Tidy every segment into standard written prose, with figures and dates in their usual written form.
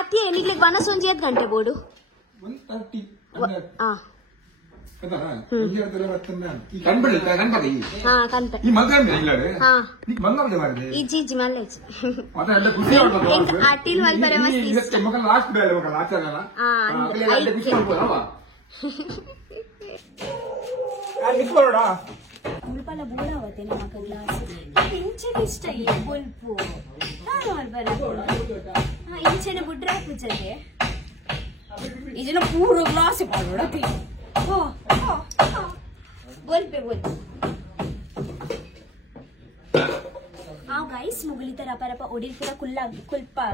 ಅತಿ ನಿಗ್ಲಿಕ್ಕೆ ಬನ ಸಂಜೆ 8 ಗಂಟೆ ಬೋಡು 1:30 ಹಾ ಇಜ್ಜಿ ಮಲ್ಲೇಜ್ ಆಟಿಲ್ ಮಲ್ ಬರೆ ಮಸ್ತ್ ಇಷ್ಟ ಮುಲ್ಪಲ ಬೋಡಾವತ್ತೆ ನಮಕ ಗ್ಲಾಸ್ ಇಂಚೆನೆ ಇಷ್ಟ ಈ ಬೊಲ್ಪು ಇಂಚೆನೆ ಬುಡ್ರ ಪೂಜೆಗೆ ಇದನ್ನ ಪೂರ ಗ್ಲಾಸ್ ಮಾಡೋಡತಿ बोलपे बोल हाँ गाइस मुगलिता रपा रपा ओडिल पूरा कुल्ला कुल्पा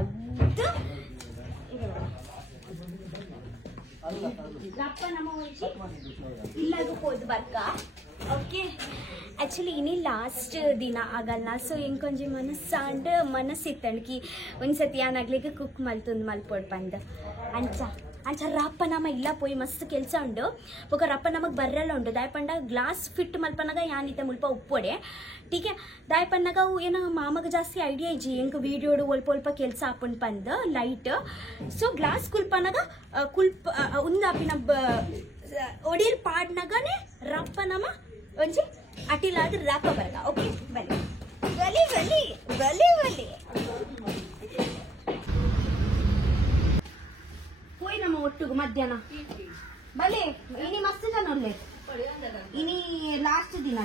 रप्पा नमो वंची इल्लागु ಹೋದು ಬರ್ಕ ಓಕೆ ಆಕ್ಚುಲಿ ಇನಿ ಲಾಸ್ಟ್ ದಿನ ಆಗಲ್ಲ ಸೊ ಇಂಕೊಂಜಿ ಮನಸ್ಸಿತ್ತಣ್ಕಿ ಒಂದ್ಸತಿ ಏನಾಗ್ಲಿಕ್ಕೆ ಕುಕ್ ಮಲ್ತುಂದು ಮಲ್ಪೊಡ್ ಬಂದ ಅಂಚ ರಪ್ಪ ನಮ ಇಲ್ಲ ಪೋಯಿ ಮಸ್ತ್ ಕೆಲಸ ಉಂಡು ಬೊಕ ರಪ್ಪ ನಮಗ್ ಬರ್ರಲ್ಲ ಉಂಡು ದಾಯಪಂಡ ಗ್ಲಾಸ್ ಫಿಟ್ ಮಲ್ಪನಾಗ ಯಾನಿತ್ತೆ ಮುಲ್ಪ ಉಪ್ಪೊಡೆ ಟೀಕೆ ದಾಯಪಂಡಾಗ ಅವು ಏನ ಮಾಮಗ ಜಾಸ್ತಿ ಐಡಿಯಾ ಇಜ್ಜಿ ಎಂಕ್ ವಿಡಿಯೋಡು ಒಲ್ಪ ಕೆಲಸ ಹಾಪುಂಡ್ ಪಂದ್ ಲೈಟ್ ಸೊ ಗ್ಲಾಸ್ ಕುಲ್ಪನಾಗ ಕುಲ್ಪ ಉಂದಾಪಿನ ಒಡಿಲ್ ಪಾಡ್ನಾಗನೆ ರಪ್ಪ ನಮ ಒಂಜಿ ಅಟಿಲಾದ ರಪ್ಪ ಬರ್ಗ ಓಕೆ ಬಲಿ ಬಲಿ ಬಲಿ ಬಲಿ ಬಲಿ ನಮ್ಮ ಒಟ್ಟಿಗೆ ಮಧ್ಯಾಹ್ನ ಬಲೆ ಇನಿ ಮಸ್ತ್ ಜನ ಒಳ್ಳೆ ಇನಿ ಲಾಸ್ಟ್ ದಿನ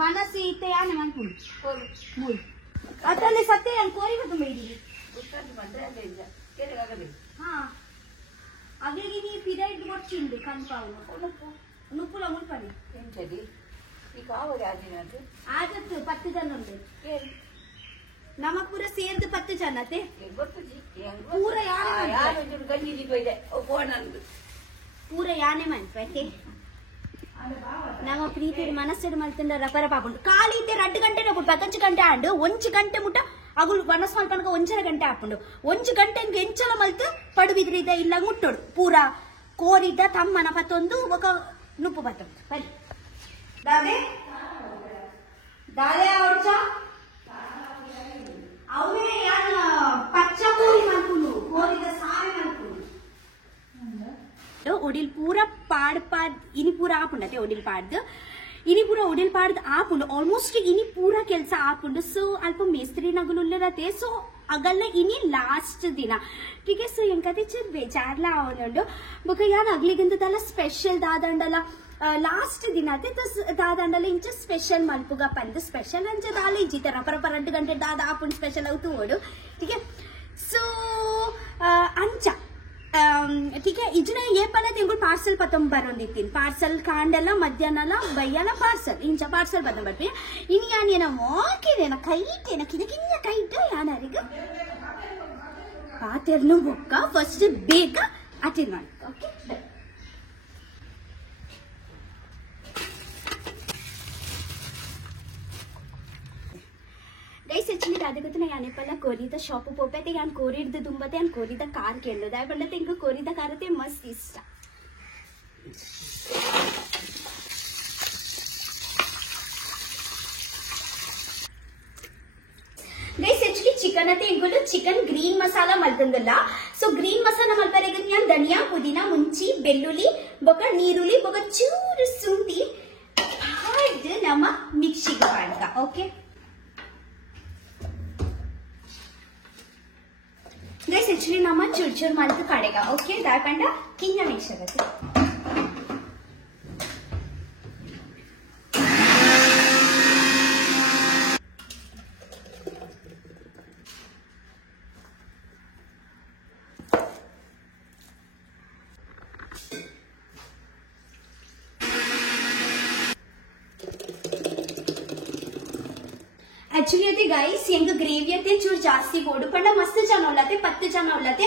ಮನಸ್ಸು ಇತ್ತೆ ಯಾನೆ ಮನ್ಪುಂಡು ಅದ್ರಲ್ಲಿ ಸತ್ಯ ನಾನು ಕೋರಿಬೇಕು ಮೇಡಿ ಹಾ ಅವಿಗೆ ನೀ ಪಿರೈಡ್ ಕೊಡ್ಚಿಂದು ಕನ್ಪಾವು ನುಪ್ಪುಲ ಮುಲ್ಪಡಿ ಆಗತ್ತು 10 ಜನ ಉಂಟು ನಮಗ್ ಪೂರ ಸೇರ್ದು 10 ಜನ ಪೂರ ಪೂರ ಯಾನೆ ಮನ್ಪೆ ನಮ್ಮ ಪ್ರೀತಿ ಮನಸ್ಸು ಮಲ್ತಂಡ ರಪರಪ ಹಾಕೊಂಡು ಖಾಲಿ ಇತ್ತೆ 2 ಗಂಟೆ 10 ಗಂಟೆ ಆಂಡು 1 ಗಂಟೆ ಮುಟ್ಟ ಅಗುಲು ಮನಸ್ಸು ಮಲ್ಪನಕ 1 ಗಂಟೆ ಹಾಕೊಂಡು 1 ಗಂಟೆ ಎಂಚಲ ಮಲ್ತು ಪಡುಬಿದ್ರಿದ ಇಲ್ಲ ಮುಟ್ಟೋಡು ಪೂರ ಕೋರಿದ್ದ ತಮ್ಮನ ಪತ್ತೊಂದು ఒక ನುಪ್ಪು ಪತ್ತೊಂದು ಬರಿ ದಾದೆ ದಾದೆ ಅವ್ರಚ ಅವೇ ಯಾನ ಪಚ್ಚ ಕೋರಿ ಮಲ್ಪುನು ಕೋರಿದ ಸಾರೆ ಮಲ್ಪುನು ಒಡಿಲ್ ಪೂರ ಪಾಡ್ ಇನಿ ಪೂರ ಆಪುಂಡತೆ ಒಡಿಲ್ ಪಾಡ್ದು ಇನಿ ಪೂರ ಒಡಿಲ್ ಪಾಡ್ದು ಆಪುಂಡು ಆಲ್ಮೋಸ್ಟ್ ಇನಿ ಪೂರ ಕೆಲಸ ಆಪುಂಡು ಸೊ ಅಲ್ಪ ಮೇಸ್ತ್ರಿ ನಗುಲುಲ್ಲರತೆ ಸೊ ಅಗಲ್ಲ ಇನಿ ಲಾಸ್ಟ್ ದಿನ ಟೀಕೆ ಸೊ ಎಂಕತೆ ಚ ಬೇಜಾರ್ಲ ಅವನುಂಡು ಬೊಕ ಯಾನ್ ಅಗ್ಲಿಗಂತ ತಲ ಸ್ಪೆಷಲ್ ದಾದಂಡಲ ಲಾಸ್ಟ್ ದಿನ ದಾದಂಡಲ ಇಂಚ ಸ್ಪೆಷಲ್ ಮಲ್ಪುಗ ಪಂದ್ ಸ್ಪೆಷಲ್ ಅಂಚ ದಾಲ ಇಜ್ಜಿತ ರಪರಪ 2 ಗಂಟೆ ದಾದ ಆಪುಂಡು ಸ್ಪೆಷಲ್ ಅವತ್ತು ಓಡು ಟೀಕೆ ಸೊ ಅಂಚ ठीक है इजना ये पला तेंगुल पार्सल पतम बरोंदित्तीन पार्सल कांडला मध्याह्नला बय्याला पार्सल इंचा पार्सल पतम बर्पे इनि यानेना मोकिरेना कೈಟೇನ ಕಿನಕಿನ್ನ ಕೈಟ ಯಾನರಿಗ ಪಾತೆರ್ನು ಬೊಕ್ಕ ಫಸ್ಟ್ ಬೇಕ ಅಟಿನ್ ಮಾಡಿ ಓಕೆ ಗೈಸ್ एक्चुअली दादगतನ ಯಾನೆ ಪಲ್ಲ ಕೋರಿದ ಶಾಪ್ ಪೋಪೆತೆ ಯಾನ್ ಕೋರಿದ ತುಂಬತೆ ಯಾನ್ ಕೋರಿದ ಕಾರ್ ಕೇಳೋದ ಬಂಡತೆ ಇಂಗ ಕೋರಿದ ಕಾರತೆ ಮಸ್ತ್ ಇಷ್ಟ ಗೈಸ್ एक्चुअली चिकन ಅತೆ ಇಂಗುಲು ಚಿಕನ್ ಗ್ರೀನ್ ಮಸಾಲಾ ಮಲ್ತಂದಲ್ಲ ಸೊ ಗ್ರೀನ್ ಮಸಾಲಾ ಮಲ್ಪರೆಗ ಯಾನ್ ಧನಿಯಾ ಪುದೀನಾ ಮುಂಚಿ ಬೆಳ್ಳುಳ್ಳಿ ಬೊಕ ನೀರುಳ್ಳಿ ಬೊಕ ಚೂರು ಶುಂಠಿ ಹಾಡ್ ನಮ್ಮ ಮಿಕ್ಸಿಗೆ ಮಾಡ್ಕ ಓಕೆ ಗೈಸ್ एक्चुअली ನಮ್ಮ ಚೂರ್ ಮಲ್ತು ಕಾಡೆಗ ಓಕೆ ದಾಪಂಡ ಕಿಂಗ ಮಿಕ್ಸ್ ಆಗತ್ತೆ एक्चुअली अते गाइस यंग ग्रेवी अते चूर जास्ती बोडु पंड मस्त जन उल्लते 10 जन उल्लते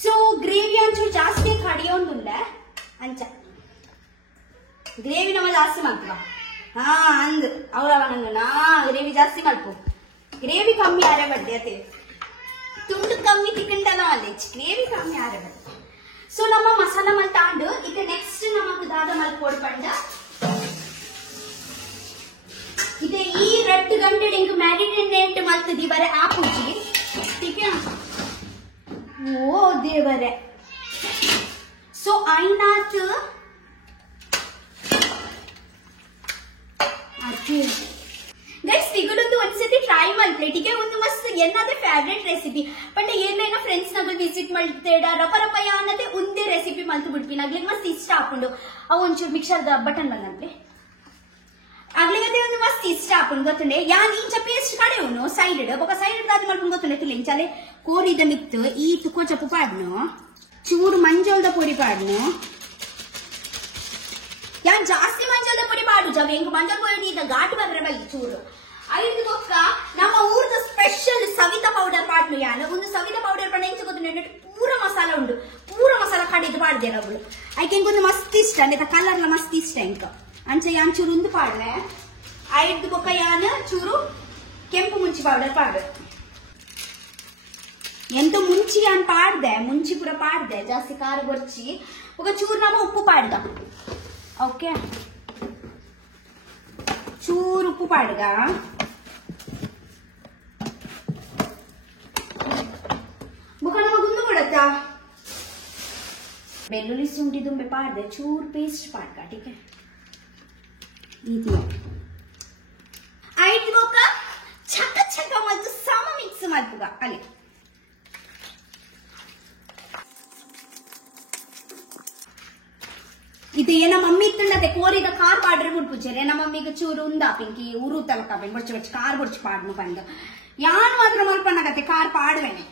सो ग्रेवी चूर जास्ती खडियोंदुल्ल अंच ग्रेवी नम जास्ती मल्पा हा अंद अवरवनंग ना ग्रेवी जास्ती मल्पु ग्रेवी कम्मी आरे बड्डे अते ತುಂಡು ಕಮ್ಮಿ ತಿಕ್ಕಂಡಲ ಅಲ್ಲೇ ಗ್ರೇವಿ ಕಮ್ಮಿ ಆರೆ ಬಡ್ಡೆ सो ನಮ್ಮ ಮಸಾಲಾ ಮಲ್ತಾಂಡು ಈಗ ನೆಕ್ಸ್ಟ್ ನಮಕ್ ದಾದ ಮಲ್ಪೋಡ್ ಪಂಡ इधे 2 ಗಂಟೆ ಇಂಗ ಮ್ಯಾರಿನೇಟ್ मल्त दीवारे आपूजी ठीक है वो देवरे सो आईनाथ ಗೈಸ್ ತಿಗಡೊಂದು ಒಂದ್ಸತಿ ಟ್ರೈ ಮಾಡ್ಲಿ ठीक है ಒಂದು ಮಸ್ತ್ ಎನ್ನದೆ ಫೇವರೇಟ್ ರೆಸಿಪಿ ಬಟ್ ಏನೇನ ಫ್ರೆಂಡ್ಸ್ ನಗಲ್ ವಿಸಿಟ್ ಮಾಡ್ತೇಡ ರಪರಪಯ ಅನ್ನದೆ ಒಂದೇ ರೆಸಿಪಿ ಮಲ್ತು ಬಿಡ್ತೀನಿ ಆಗ್ಲಿಗೆ ಮಸ್ತ್ ಇಷ್ಟ ಹಾಕೊಂಡು ಅವು ಒಂಚೂರು ಮಿಕ್ಸರ್ ಬಟನ್ ಬಂದಂತೆ ಆಗ್ಲಿಗದೆ ಒಂದು ಮಸ್ತ್ ಇಷ್ಟ ಹಾಕೊಂಡು ಗೊತ್ತುಂಡೆ ಯಾನ್ ಇಂಚ ಪೇಸ್ಟ್ ಕಡೆ ಅವನು ಸೈಡ್ ಬೊಕ ಸೈಡ್ ದಾದ ಮಾಡ್ಕೊಂಡು ಗೊತ್ತುಂಡೆ ತುಲೆ ಇಂಚಾಲೆ ಕೋರಿದ ಮಿತ್ತು ಈ ತುಕೋ ಚಪ್ಪು ಪಾಡ್ನು ಚೂರು ಮಂಜೋಲ್ದ ಪೊಡಿ ಪಾಡ್ನು ಯಾನ್ ಜಾಸ್ತಿ ಮಂಜಲ್ದ ಪುಡಿ ಪಾಡು ಜವ ಹೆಂಗ್ ಮಂಜಲ್ ಪುಡಿ ಈಗ ಘಾಟ್ ಬಂದ್ರೆ ಬಲ್ಲಿ ಚೂರು ಐದು ಬೊಕ್ಕ ನಮ್ಮ ಊರದ ಸ್ಪೆಷಲ್ ಸವಿತಾ ಪೌಡರ್ ಪಾಡ್ನು ಯಾನ ಒಂದು ಸವಿತಾ ಪೌಡರ್ ಪಂಡ ಹೆಂಚ ಗೊತ್ತು ಪೂರ ಮಸಾಲ ಉಂಡು ಪೂರ ಮಸಾಲ ಕಡಿದು ಪಾಡ್ದೆ ಅವಳು ಐಕೆ ಒಂದು ಮಸ್ತ್ ಇಷ್ಟ ಅಂದ್ರೆ ಕಲರ್ಲ ಮಸ್ತ್ ಇಷ್ಟ ಎಂಕ ಅಂಚ ಯಾನ್ ಚೂರು ಒಂದು ಪಾಡ್ಲೆ ಐದು ಬೊಕ್ಕ ಯಾನ ಚೂರು ಕೆಂಪು ಮುಂಚಿ ಪೌಡರ್ ಪಾಡು ಎಂತ ಮುಂಚಿ ಯಾನ್ ಪಾಡ್ದೆ ಮುಂಚಿ ಪೂರ ಪಾಡ್ದೆ ಜಾಸ್ತಿ ಖಾರ ಬರ್ಚಿ ఒక ಚೂರು ನಮ್ಮ ಉಪ್ಪು ಪಾಡ್ದ ओके चूर उप्पु पाडगा बुका नमग उंदु बिडत्ता ಬೆಳ್ಳುಳ್ಳಿ ಶುಂಠಿ ದುಂಬೆ ಪಾಡ್ದೆ ಚೂರ್ ಪೇಸ್ಟ್ ಪಾಡ್ಗ ठीक है ಇದು ಐದು ಬೊಕ ಚಕ ಚಕ ಮತ್ತು ಸಮ ಮಿಕ್ಸ್ ಮಾಡ್ಬುಗ ಅಲ್ಲಿ ಇದು ಏನ ಮಮ್ಮಿ ಇತ್ತಂಡತೆ ಕೋರಿದ ಕಾರ್ ಪಾಡ್ರೆ ಮುಡ್ಪುಜರೆ ನಮ್ಮ ಮಮ್ಮಿಗೆ ಚೂರು ಉಂದ ಪಿಂಕಿ ಊರು ತಲಕ ಬೆನ್ ಬಡ್ಚಿ ಬಡ್ಚಿ ಕಾರ್ ಬಡ್ಚಿ ಪಾಡ್ನು ಬಂದು ಯಾನ್ ಮಾತ್ರ ಮಲ್ಪನಾಗತ್ತೆ ಕಾರ್ ಪಾಡುವೆನೆ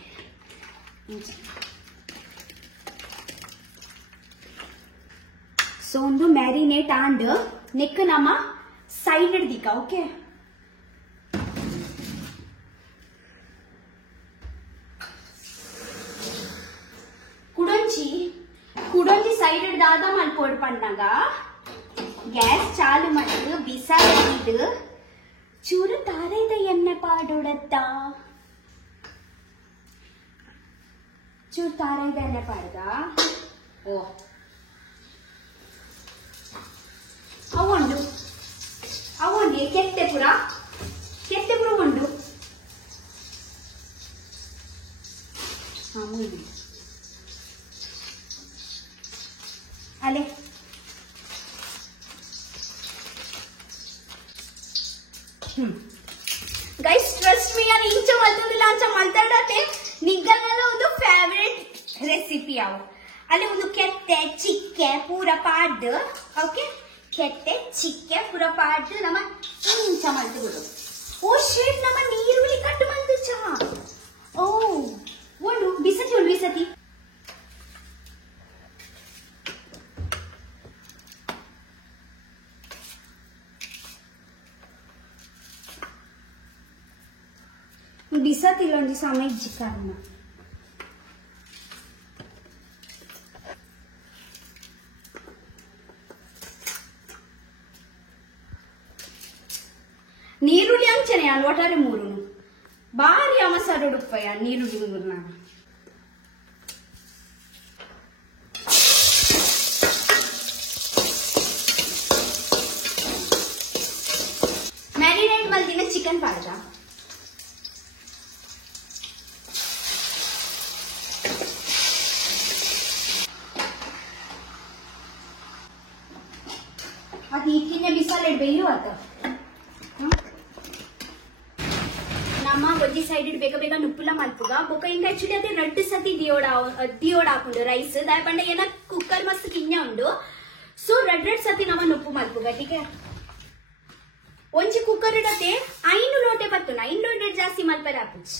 ಸೊ ಒಂದು ಮ್ಯಾರಿನೇಟ್ ಆಂಡ್ ನೆಕ್ ನಮ್ಮ ಸೈಡ್ ಹಿಡ್ದಿಕ ಓಕೆ ಕುಡೊಂಜಿ ಸೈಡ್ ದಾದ ಮಲ್ಪೋಡ್ ಪಂಡಾಗ ಗ್ಯಾಸ್ ಚಾಲು ಮಾಡಿದು ಬಿಸಾಡಿದು ಚೂರು ತಾರೈದ ಎಣ್ಣೆ ಪಾಡೋಡತ್ತ ಚೂರು ತಾರೈದ ಎಣ್ಣೆ ಪಾಡ್ದ ಓ ಅವೊಂದು ಕೆತ್ತೆ ಪುರ ಉಂಡು ಅಲೆ ಗೈಸ್ ಟ್ರಸ್ಟ್ ಮೀ ಯಾರು ಇಂಚ ಮಲ್ತದಿಲ್ಲ ಅಂಚ ಮಲ್ತಾಡತ್ತೆ ನಿಗ್ಗಲ್ಲೆಲ್ಲ ಒಂದು ಫೇವರೇಟ್ ರೆಸಿಪಿ ಅವು ಅಲ್ಲಿ ಒಂದು ಕೆತ್ತೆ ಚಿಕ್ಕೆ ಪೂರ ಪಾಡ್ದು ಓಕೆ ಕೆತ್ತೆ ಚಿಕ್ಕೆ ಪೂರ ಪಾಡ್ದು ನಮ್ಮ ಇಂಚ ಮಲ್ತು ಬಿಡು ಓ ಶೇಟ್ ನಮ್ಮ ನೀರುಳ್ಳಿ ಕಟ್ಟು ಮಲ್ತು ಚಾ ಓ ಒಂದು ಬಿಸತಿ ಬಿಸತಿಲ್ಲ ಒಂದು ಸಮಯ ಜಿಕಾರಣ ನೀರುಳ್ಳಿ ಅಂಚನೆ ಅಲ್ಲಿ ಒಟ್ಟಾರೆ ಮೂರು ಬಾರಿ ಅಮಸಾರ ಉಡುಪಯ್ಯ ನೀರುಳ್ಳಿ ಮೂರು ಮ್ಯಾರಿನೇಟ್ ಮಲ್ದಿನ ಚಿಕನ್ ಪಾಡ್ದ ಅದು ಈಗಿನ ಬಿಸಾಲೆ ಬೇಯುವತ್ತ ನಮ್ಮ ಬಜ್ಜಿ ಸೈಡ್ ಬೇಗ ಬೇಗ ನುಪ್ಪುಲ ಮಲ್ಪುಗ ಬೊಕ ಇಂಕ ಆಕ್ಚುಲಿ ಅದೇ ರಡ್ಡು ಸತಿ ದಿಯೋಡ ಹಾಕೊಂಡು ರೈಸ್ ದಾಯ ಪಂಡ ಏನ ಕುಕ್ಕರ್ ಮಸ್ತ್ ಕಿಂಜ ಉಂಡು ಸೊ ರಡ್ ಸತಿ ನಮ್ಮ ನುಪ್ಪು ಮಲ್ಪುಗ ठीक है ಒಂಜಿ ಕುಕ್ಕರ್ ಇಡತೆ 5 ಲೋಟೆ ಬತ್ತು 9 ಲೋಟೆ ಜಾಸ್ತಿ ಮಲ್ಪರ ಹಾಪುಜ್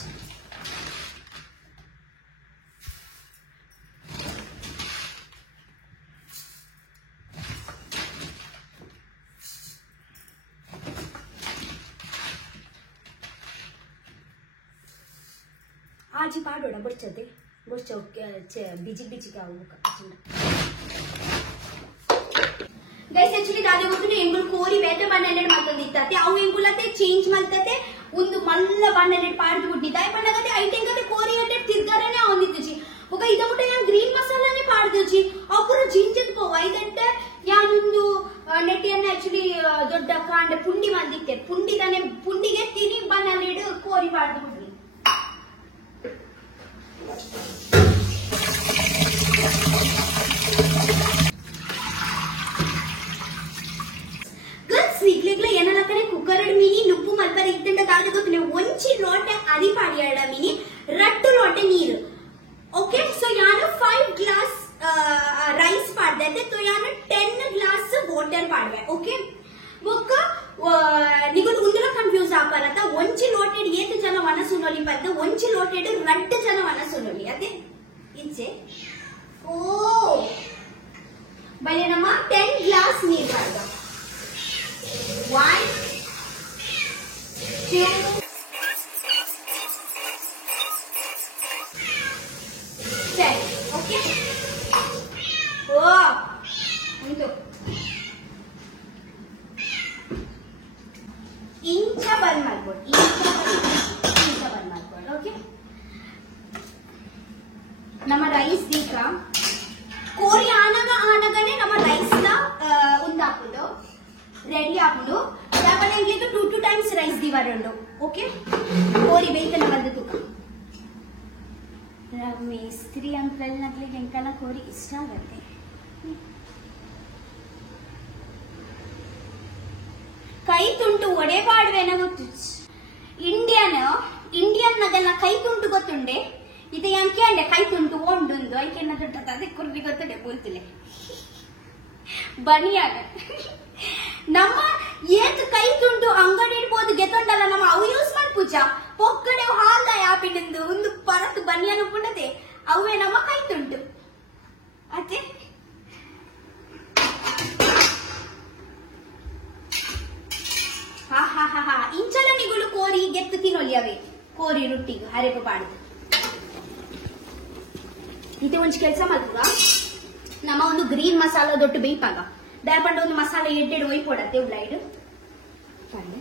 आज ही पाडोड़ा बच्चे बीजी क्या ಗೈಸ್ ಆಕ್ಚುಲಿ ದಾದೆ ಗೊತ್ತು ಎಂಗುಲ್ ಕೋರಿ ಬೇತೆ ಬಣ್ಣೆಡ್ ಮಾಡ್ಕೊಂಡಿತ್ತೆ ಅವು ಎಂಗುಲತೆ ಚೇಂಜ್ ಮಾಡ್ತತೆ ಒಂದು ಮಲ್ಲ ಬಣ್ಣೆಡ್ ಪಾಡ್ದು ಬಿಟ್ಟಿದ್ದ ಬಣ್ಣಗತೆ ಐಟೆಂಗತೆ ಕೋರಿ ಅಡ್ಡೆ ತಿರ್ಗಾರನೆ ಅವನಿತ್ತು ఒక ಇದೊಂದು ನಾನು ಗ್ರೀನ್ ಮಸಾಲಾನೇ ಪಾಡ್ದಜಿ ಅಪುರ ಜಿಂಜದ ಪೋ ಐದಂತೆ ಯಾನೊಂದು ನೆಟ್ಟಿಯನ್ನ ಆಕ್ಚುಲಿ ದೊಡ್ಡ ಕಾಂಡೆ ಪುಂಡಿ ಬಂದಿತ್ತೆ ಪುಂಡಿಗೆ ತಿನಿ ಬನ್ನಲ್ಲಿಡು ಕೋರಿ ಬಾಡ್ದು ಬಿಡ್ರಿ ಏನಲ್ಲಕ್ಕನೆ ಕುಕ್ಕರ್ ಮೀನಿ ನುಪ್ಪು ಮಲ್ಪರ ಇದ್ದಂಡ ಕಾಲ ಗೊತ್ತಿಲ್ಲ ಒಂಚಿ ಲೋಟೆ ಅದಿ ಪಾಡಿಯಾಡ ಮೀನಿ ರಟ್ಟು ಲೋಟೆ ನೀರು ಓಕೆ ಸೊ ಯಾನು 5 ಗ್ಲಾಸ್ ರೈಸ್ ಪಾಡ್ದೆ तो यान 10 ग्लास वाटर पाडवे ओके बೊಕ್ಕ ನಿಗುಲು ಉಂದುಲ ಕನ್ಫ್ಯೂಸ್ ಆಪರತ ಒಂಚಿ ಲೋಟೆಡ್ ಏತ ಜನ ವನಸುನೊಲಿ ಪದ್ದ ಒಂಚಿ ಲೋಟೆಡ್ ರಡ್ಡು ಜನ ವನಸುನೊಲಿ ಅದೇ ಇಚ್ಚೆ ಓ ಬಲೆ ನಮ್ಮ 10 ಗ್ಲಾಸ್ ನೀರು ಪಾಡ್ದ 1 2 10 ओके ओ ಇದು ಇಂಚ ಬಂದ್ ಮಾಡ್ಬೋದು ಇಂಚ ಬಂದ್ ಮಾಡ್ಬೋದು ಓಕೆ ನಮ್ಮ ರೈಸ್ ದೀಕ ಕೋರಿ ಆನಗನೆ ನಮ್ಮ ರೈಸ್ ನ ಉಂದಾಪುದು ರೆಡಿ ಆಪುದು ಯಾಕಂದ್ರೆ ಇಂಗ್ಲಿಗೆ 2 ಟೈಮ್ಸ್ ರೈಸ್ ದಿವರಂಡು ಓಕೆ ಕೋರಿ ಬೇಕನ ಬಂದು ತುಕ ಮೇಸ್ತ್ರಿ ಅಂಕಲ್ ನಗ್ಲಿಗೆ ಎಂಕಲ ಕೋರಿ ಇಷ್ಟ ಆಗತ್ತೆ ಕೈ ತುಂಟು ಒಡೆಪಾಡುವೆನ ಗೊತ್ತು ಇಂಡಿಯನ್ ನಗೆಲ್ಲ ಕೈ ತುಂಟು ಗೊತ್ತುಂಡೆ ಇದು ಅಂಕೆ ಅಂಡೆ ಕೈ ತುಂಟು ಒಂಡೊಂದು ಐಕೆ ಅದೇ ಕುರ್ರಿ ಗೊತ್ತುಂಡೆ ಬೋಲ್ತಿಲೆ ಬನಿಯಾಗ ನಮ್ಮ ಏತ್ ಕೈ ತುಂಟು ಅಂಗಡಿ ಇಡ್ಬೋದು ಗೆತ್ತೊಂಡಲ್ಲ ನಮ್ಮ ಅವು ಯೂಸ್ ಮಾಡ್ಪೂಜ ಪೊಕ್ಕಡೆ ಹಾಲ್ದ ಯಾಪಿಂದು ಒಂದು ಪರತ್ ಬನಿಯನು ಪುಂಡದೆ ಅವೇ ನಮ್ಮ ಕೈ ತುಂಟು ಅದೇ ಹಾ ಇಂಚಲ ನಿಗುಳು ಕೋರಿ ಗೆತ್ತು ತಿನ್ನೊಲಿ ಅವೇ ಕೋರಿ ರೊಟ್ಟಿಗೆ ಹರೆಪ ಪಾಡ್ದು ಇದು ಒಂಚ ಕೆಲಸ ಮಾಡ್ತದ ನಮ್ಮ ಒಂದು ಗ್ರೀನ್ ಮಸಾಲ ದೊಟ್ಟು ಬೇಯ್ಪಾಗ ದಾರ್ಪಂಡ ಒಂದು ಮಸಾಲ ಎಡ್ಡೆಡು ಒಯ್ಪೊಡತ್ತೆ ಉಳ್ಳಾಯ್ಡು ಪಂಡೆ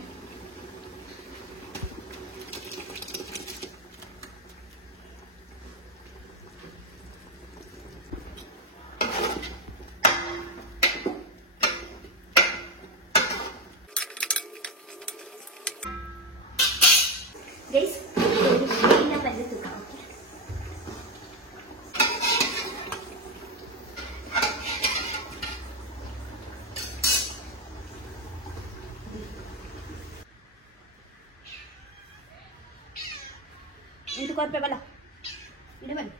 ಗೈಸ್ ಎಲ್ಲ ಬಂದಿತ್ತು ಇದು ಕೊರ್ಪೆ ಬಲ ಇಡಬನ್ನಿ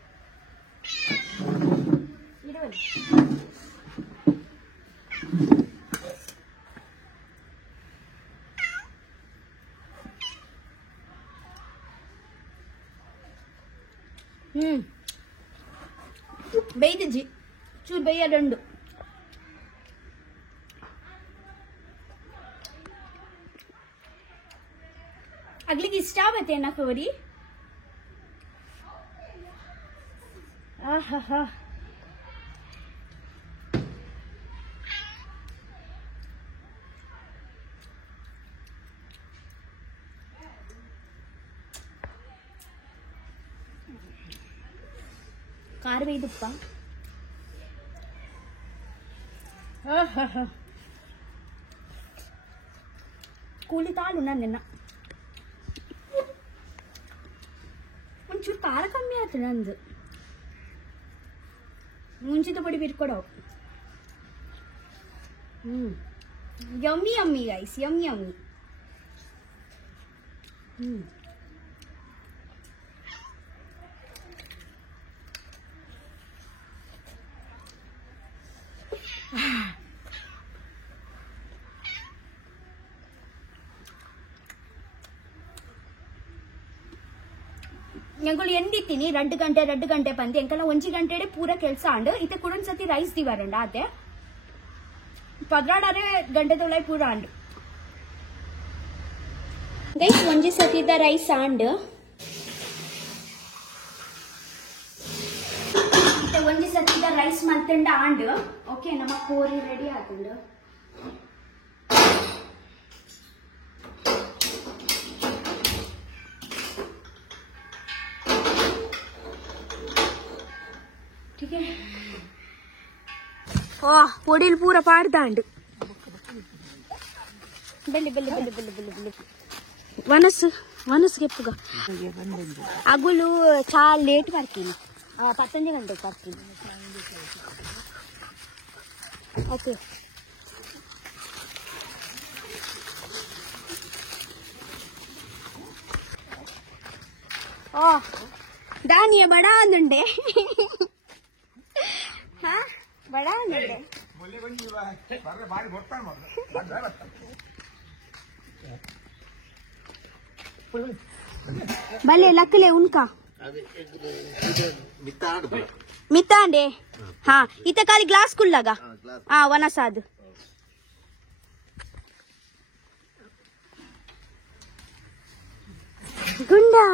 ಬೇಯ್ದಜ್ಜಿ ಚೂರು ಬೇಯಡುಂಡು ಅಗ್ಲಿಗೆ ಇಷ್ಟ ಆಗತ್ತೆ ಅನ್ನ ಕೋರಿ ಆಹಾ कार वेदुप्पा ಕೂಲಿ ತಾಳು ನನ್ನ ಒಂಚೂರು ಖಾರ ಕಮ್ಮಿ ಆಯ್ತು ನಂದು ಮುಂಚಿತ ಪಡಿ ಬಿಟ್ಕೊಡೋ yummy yummy guys yummy yummy ഞങ്ങൾ ಎಂದಿತ್ತೀನಿ 2 ಗಂಟೆ ಬಂದು ಎಂಕಲ್ಲ 1 ಗಂಟೆಡೆ ಪೂರ ಕೆಲಸ ಆಂಡು ಇತ್ತೆ ಕುಡೊಂದು ಸತಿ ರೈಸ್ ದಿವಾರಂಡ ಆತೆ 16 ಗಂಟೆದೊಳಗೆ ಪೂರ ಆಂಡು ಗೈಸ್ 1 ಸತಿದ ರೈಸ್ ಆಂಡು ಇತ್ತೆ 1 ಸತಿದ ರೈಸ್ ಮಲ್ತಂಡ ಆಂಡು ಓಕೆ ನಮ್ಮ ಕೋರಿ ರೆಡಿ ಆತಂಡು ठीक है ओ पोडिल पूरा पाड़दांड ಬೆಳ್ಳಿ ಬೆಳ್ಳಿ ಬೆಳ್ಳಿ ಬೆಳ್ಳಿ ಬೆಳ್ಳಿ ಬೆಳ್ಳಿ ವನಸ್ ಗೆಪ್ಪುಗ ಅಗುಲು ಚಾ ಲೇಟ್ ಬರ್ತೀನಿ 11 ಗಂಟೆಗೆ ಬರ್ತೀನಿ ಓಕೆ ಓ ದಾನಿಯ ಬಡ ಅಂದುಂಡೆ ಹಾ ಬಡ ಅಂದುಂಡೆ भले लकले उनका मितांडे हाँ इतना काली ग्लास कुल लगा हाँ वना साध गुंडा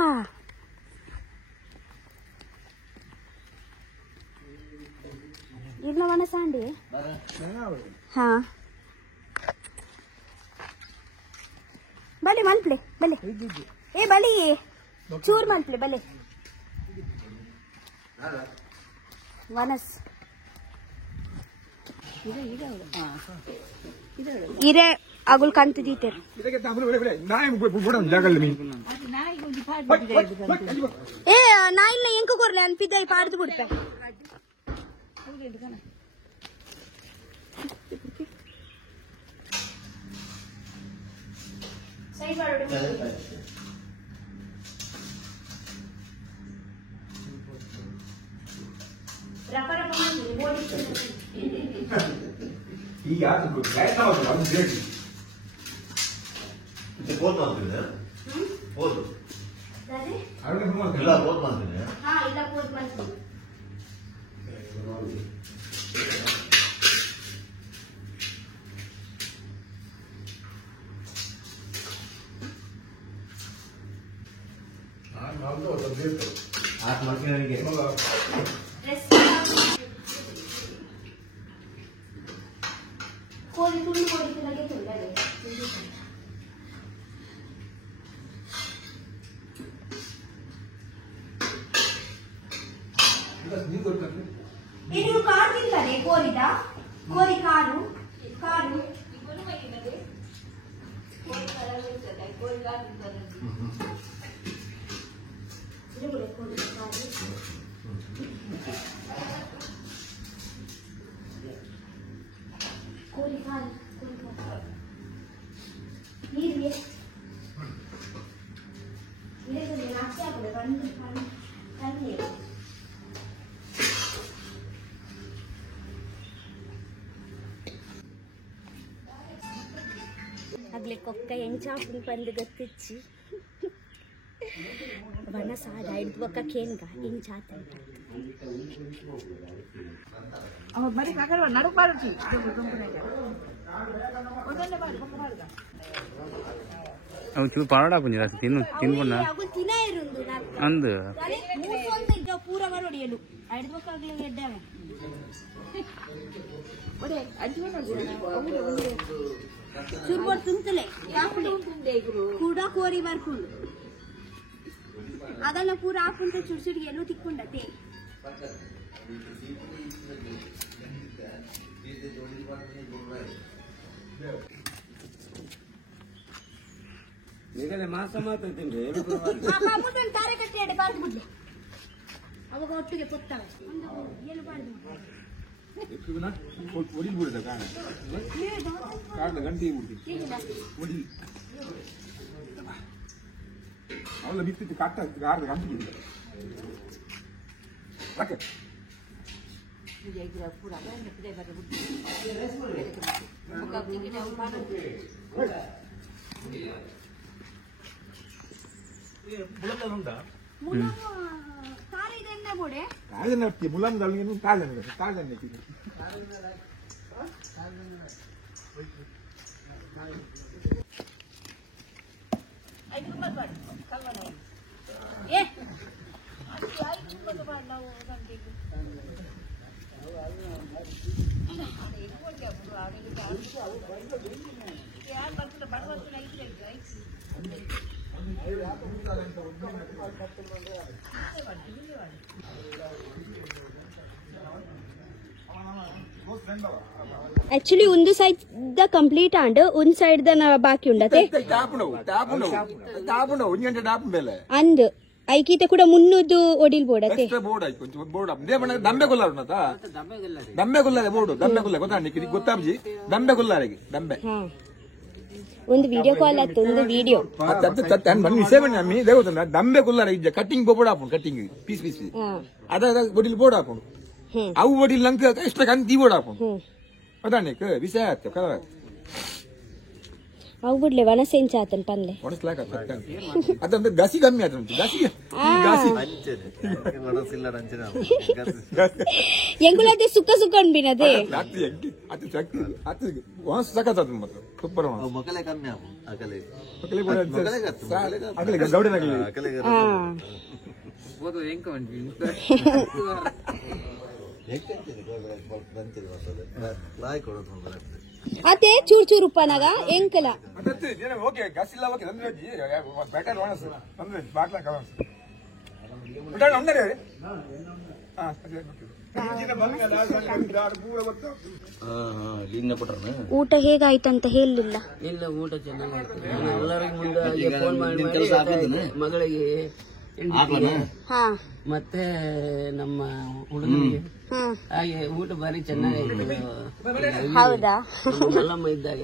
इतना वना सांडे हाँ भले मलप्ले भले ए भले ये चूर मलप्ले भले वनस इरे अगुल कंत दीते ए नाइन ने इंको कोरले अनपिदे पार्द बुड़ते सही बात ಈಗ ಅದು ಪ್ರಯತ್ನ ಮಾಡೋದು ಅದು ಬೇಕು ಇದು ಫೋನ್ ಮಾಡ್ತಿದ್ದೆ ಫೋನ್ ಸರಿ ಅವರಿಗೆ ಫೋನ್ ಮಾಡ್ತಿಲ್ಲ ಫೋನ್ ಮಾಡ್ತಿದ್ದೆ ಹಾ ಇಲ್ಲ ಫೋನ್ ಮಾಡ್ತೀನಿ ನಾನು ಅದು ಬೇಕು ಆತ್ ಮಾಡ್ತೀನಿ ನನಗೆ कोई तुम कोई तो लगे तो लगे ಇದು ಕಾರ್ ತಿಂತಾರೆ ಕೋರಿದ ಕೋರಿ ಕಾರು ಕಾರು ಇಗೋನು ಮೈನದೆ ಕೋರಿ ಕಾರು ಇರ್ತದೆ ಕೋರಿ ಕಾರು ತಿಂತಾರೆ ಇದು ಕೂಡ ಕೋರಿ ಕಾರು ಕೋರಿ ಕಾರು ನೀರಿಗೆ ನೀರಿಗೆ ನಾಚೆ ಆಗಿದೆ ಬಂದು ಕಣ್ಣಿ ಅಗ್ಲೆ ಕೊಕ್ಕ ಎಂಚಾಪುನ್ ಪಂದು ಗೊತ್ತಿಚ್ಚಿ ಬಣ್ಣ ಸಾದ ಹಿಡ್ದು ಬೊಕ್ಕ ಕೇನ್ಗ ಎಂಚಾತ మరి కాకర నడుపు పాడుచి ಅವು ಚೂ ಪಾಡ ಪುಂಜಿ ರಾಸ ತಿನ್ನು ತಿನ್ಕೊಂಡ ಅಗುಲ್ ತಿನ ಇರುಂದು ಅಂದು ಮೂಸೊಂದ ಇದ್ದ ಪೂರ ಬರೋಡಿಯಲು ಹಿಡ್ದು ಬೊಕ್ಕ ಆಗ್ಲಿ ಗೆಡ್ಡವೆ ఒరే అజ్జున ಚುರ್ಬೋಡ್ ತುಂತಲೆ ಯಾಕುಡು ಕೂಡ ಕೋರಿ ಬರ್ಕೊಂಡು ಅದನ್ನ ಪೂರ ಹಾಕುಂತ ಚುಡ್ಚುಡಿಗೆ ಎಲ್ಲೂ ತಿಕ್ಕೊಂಡತೆ ಮುದ್ದನ್ ತಾರೆ ಕಟ್ಟಿ ಅಡೆ ಬಾರ್ದು ಬಿಡ್ಲೆ ಅವಾಗ ಒಟ್ಟಿಗೆ ಕೊಡ್ತಾವೆ ಏನು ಬಾರ್ದು ಒಡಿಲ್ಬಿಡುತ್ತೆ ಕಾರಣ ಗಂಟೆ ಒಡಿ ಅವಳ ಬಿತ್ತಿತ್ತು ಕಟ್ಟ ಕಾರದ ಗಂಟೆ ಯಾಕೆ ಕಾಳನ್ನ ಮುಲಾಮ್ ದಳಿಗೆ ಕಾಳನ್ನ ಆಕ್ಚುಲಿ ಒಂದು ಸೈಡ್ ದ ಕಂಪ್ಲೀಟ್ ಆಂಡ್ ಒಂದ್ ಸೈಡ್ ದ ಬಾಕಿ ಉಂಡತೆ ಅಂದ್ ಐಕೀತ ಕೂಡ ಮುನ್ನೂದು ಒಡಿಲ್ ಬೋಡತೆ ದಂಬೆ ಗೊತ್ತಾಬ್ಜಿ ದಂಬೆ ಕೊಲ್ಲಾರಿಗೆ ದಂಬೆ ಒಂದು ವಿಡಿಯೋ ಕಾಲ್ ಆಯ್ತು ಒಂದು ವಿಡಿಯೋ ದಂಬೆ ಕೊಲ್ಲಾರ ಇದ್ದ ಕಟ್ಟಿಂಗ್ ಬೋರ್ಡ್ ಹಾಕೊಂಡು ಕಟ್ಟಿಂಗ್ ಪೀಸ್ ಪೀಸ್ ಅದ ಒಡಿಲ್ ಬೋರ್ಡ್ ಹಾಕೊಂಡು ಅವು ಒಡಿಲ್ ನಂಗೆ ಇಷ್ಟ ಕಂತಿ ಬೋರ್ಡ್ ಹಾಕೊಂಡು ಅದಾನಿಕ್ ವಿಷಯ ಆಗ್ತದೆ ಕಲರ್ ಅವು ಬಿಡ್ಲೆ ವನಸೆಂಚ ಆತನ್ ಪನ್ಲೆ ಒಣಸ್ಲಾಕ ಅದಂದ್ರೆ ಗಸಿ ಕಮ್ಮಿ ಆತ ಗಸಿ ಗಸಿ ಎಂಗುಲತೆ ಸುಕ್ಕ ಸುಕ್ಕ ಅನ್ಬಿನದೆ ಅತಿ ಶಕ್ತಿ ಅತಿ ವಾಸ ಸಕತ್ ಮಾತ್ರ ಸೂಪರ್ ಮಕಲೆ ಕಮ್ಮಿ ಆಪು ಅಕಲೆ ಅಕಲೆ ಗೌಡನಗಲಿ ಬೋದು ಎಂಕ ಬಂದ್ವಿ ಲಾಯ್ ಕೊಡೋದು ಅತೆ ಚೂರ್ ಚೂರ್ ಉಪ್ಪನಾಗ ಎಂಕಲ ಓಕೆ ಗಸ್ ಇಲ್ಲ ಓಕೆ ಅಂದ್ರೆ ಬೆಟರ್ ವಾಣಸ್ ಅಂದ್ರೆ ಬಾಟ್ಲ ಕವರ್ಸ್ ಉಡಾಣ ಒಂದರೆ ಹಾ ಊಟ ಹೇಗಾಯ್ತಂತ ಹೇಳಿಲ್ಲ. ಇಲ್ಲ ಊಟ ಚೆನ್ನಾಗಾಯ್ತು. ಎಲ್ಲರಿಗೂ ಮುಂದೆ ಫೋನ್ ಮಾಡಿ ಮಗಳಿಗೆ ಮತ್ತೆ ನಮ್ಮ ಹುಡುಗರಿಗೆ ಹಾಗೆ ಊಟ ಬಾರಿ ಚೆನ್ನಾಗಾಯ್ತು. ಹೌದಾ? ಮಲ್ಲಮ್ಮ ಇದ್ದಾಗ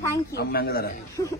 ಥ್ಯಾಂಕ್ ಯು.